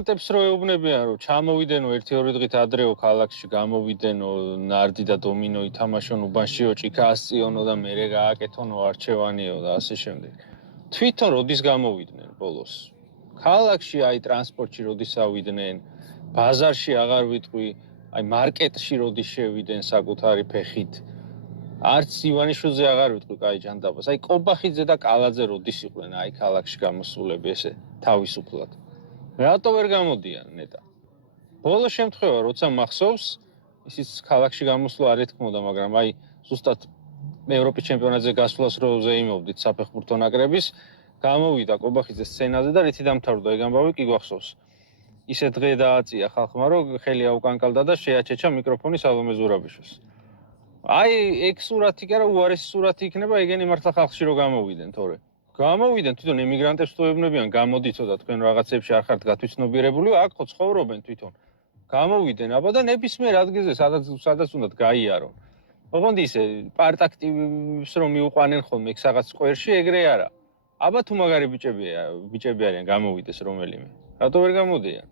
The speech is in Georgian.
ემიგრანტებს რო ეუბნებიან, რომ ჩამოვიდენო 1-2 დღით ადრეო ქალაქში, გამოვიდენო ნარდი და დომინო ითამაშონ უბანშიო, ჭიქა ასწიონო და მერე გააკეთონო არჩევანიო და ასე შემდეგ. თვითონ როდის გამოვიდნენ ბოლოს? ქალაქში აი ტრანსპორტში როდის ავიდნენ, ბაზარში აღარ ვიტყვი, აი მარკეტში როდის შევიდნენ საკუთარი ფეხით. არც ივანიშვილზე აღარ ვიტყვი კაი ჯანდაბას. აი კობახიძე და კალაძე როდის იყვნენ აი ქალაქში გამოსულები ესე თავისუფლად. რატო ვერ გამოდიან ნეტა? ბოლო შემთხვევა როცა მახსოვს, ისიც ქალაქში გამოსვლა არ ეთქმოდა, მაგრამ აი ზუსტად ევროპის ჩემპიონატზე გასვლას რო ზეიმობდით საფეხბურთო ნაკრების, გამოვიდა კობახიძე სცენაზე და რითი დამთავრდა ეგ ამბავი კი გახსოვს. ისე დღე დააწია ხალხმა, რომ ხელი აუკანკალდა და შეაჩეჩა მიკროფონი სალომე ზურაბიშვილს. აი ეგ სურათი კი არა, უარესი სურათი იქნება, ეგენი მართლა ხალხში რო გამოვიდნენ, თორე. გამოვიდნენ თვითონ ემიგრანტებს თუ ეუბნებიან, გამოდითო და თქვენ რაღაცებში არ ხართ გათვითცნობიერებული, აქ ხო ცხოვრობენ თვითონ. გამოვიდნენ, აბა და ნებისმიერ ადგილზე, სადაც უნდათ გაიარონ. ოღონდ ისე პარტაქტივს რომ მიუყვანენ ხოლმე ეგ რაღაც სკვერში, ეგრე არა. აბა თუ მაგარი ბიჭები არიან, გამოვიდეს რომელიმე. რატო ვერ გამოდიან?